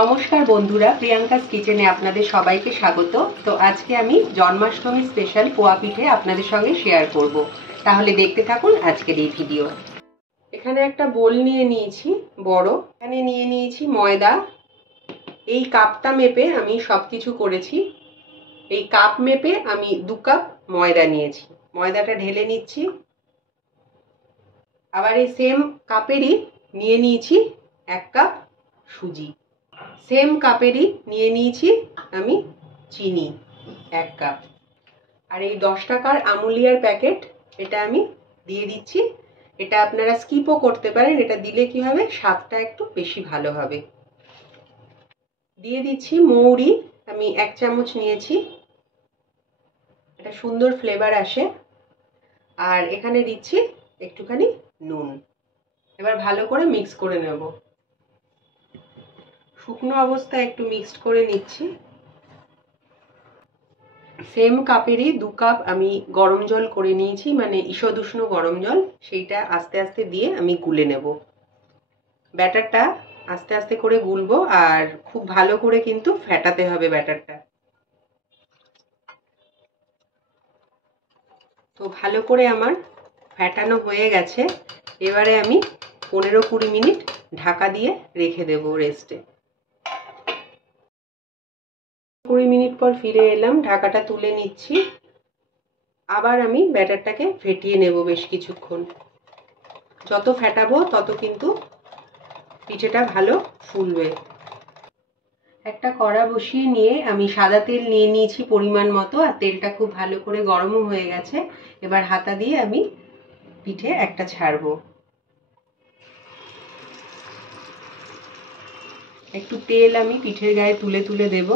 নমস্কার বন্ধুরা, প্রিয়াঙ্কাস কিচেনে আপনাদের সবাইকে স্বাগত। তো আজকে আমি জন্মাষ্টমী স্পেশাল পোয়া পিঠে আপনাদের সঙ্গে শেয়ার করব। তাহলে দেখতে থাকুন আজকের এই ভিডিও। এখানে একটা বোল নিয়ে নিয়েছি বড়, এখানে নিয়ে নিয়েছি ময়দা। এই কাপটা মেপে আমি সবকিছু করেছি। এই কাপ মেপে আমি 2 কাপ ময়দা নিয়েছি। ময়দাটা ঢেলে নিচ্ছি। আবার এই সেম কাপেরই নিয়ে নিয়েছি 1 কাপ সুজি। সেম কাপেরই নিয়ে নিয়েছি আমি চিনি 1 কাপ। আর এই 10 টাকার আমুলিয়ার প্যাকেট, এটা আমি দিয়ে দিচ্ছি। এটা আপনারা স্কিপও করতে পারেন, এটা দিলে কি হবে, স্বাদটা একটু বেশি ভালো হবে। দিয়ে দিচ্ছি মৌরি, আমি 1 চামচ নিয়েছি, এটা সুন্দর ফ্লেভার আসে। আর এখানে দিচ্ছি একটুখানি নুন। এবার ভালো করে মিক্স করে নেব। শুকনো অবস্থায় একটু মিক্সড করে নিচ্ছি। সেম কাপেরই 2 কাপ আমি গরম জল করে নিয়েছি, মানে ঈষদুষ্ণ গরম জল, সেইটা আস্তে আস্তে দিয়ে আমি গুলে নেব। ব্যাটারটা আস্তে আস্তে করে গুলবো, আর খুব ভালো করে কিন্তু ফেটাতে হবে ব্যাটারটা। তো ভালো করে আমার ফেটানো হয়ে গেছে। এবারে আমি 15-20 মিনিট ঢাকা দিয়ে রেখে দেব রেস্টে। 20 মিনিট পর ফিরে এলাম, ঢাকাটা তুলে নিচ্ছি। আবার আমি ব্যাটারটাকে ফেটিয়ে নেব বেশ কিছুক্ষণ। যত ফেটাবো তত কিন্তু পিঠেটা ভালো ফুলবে। একটা কড়া বসিয়ে নিয়ে আমি সাদা তেল নিয়ে নিয়েছি পরিমাণ মতো, আর তেলটা খুব ভালো করে গরমও হয়ে গেছে। এবার হাতা দিয়ে আমি পিঠে একটা ছাড়বো। একটু তেল আমি পিঠের গায়ে তুলে তুলে দেব।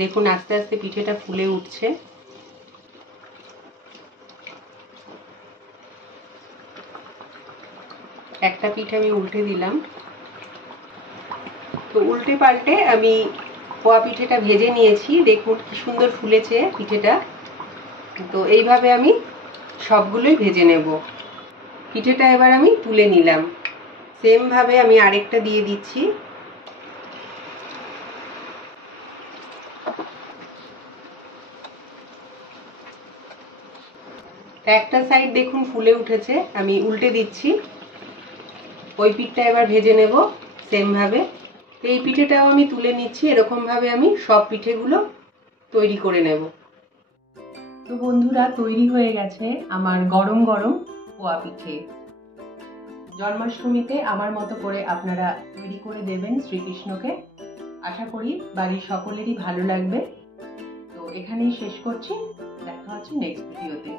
দেখুন আস্তে আস্তে পিঠেটা ফুলে উঠছে। একটা পিঠে আমি উল্টে দিলাম। তো উল্টে পাল্টে আমি পোয়া পিঠেটা ভেজে নিয়েছি। দেখুন কি সুন্দর ফুলেছে পিঠেটা। তো এইভাবে আমি সবগুলোই ভেজে নেব। পিঠেটা এবার আমি তুলে নিলাম। সেম ভাবে আমি আরেকটা দিয়ে দিচ্ছি। একটা সাইড দেখুন ফুলে উঠেছে, আমি উল্টে দিচ্ছি। ওই পিঠটা এবার ভেজে নেব সেম ভাবে। এই পিঠেটাও আমি তুলে নিচ্ছি। এরকম ভাবে আমি সব পিঠেগুলো তৈরি করে নেব। তো বন্ধুরা, তৈরি হয়ে গেছে আমার গরম গরম পোয়া পিঠে। জন্মাষ্টমীতে আমার মতো করে আপনারা তৈরি করে দেবেন শ্রীকৃষ্ণকে। আশা করি বাড়ির সকলেরই ভালো লাগবে। তো এখানেই শেষ করছি, দেখা হচ্ছে নেক্সট ভিডিওতে।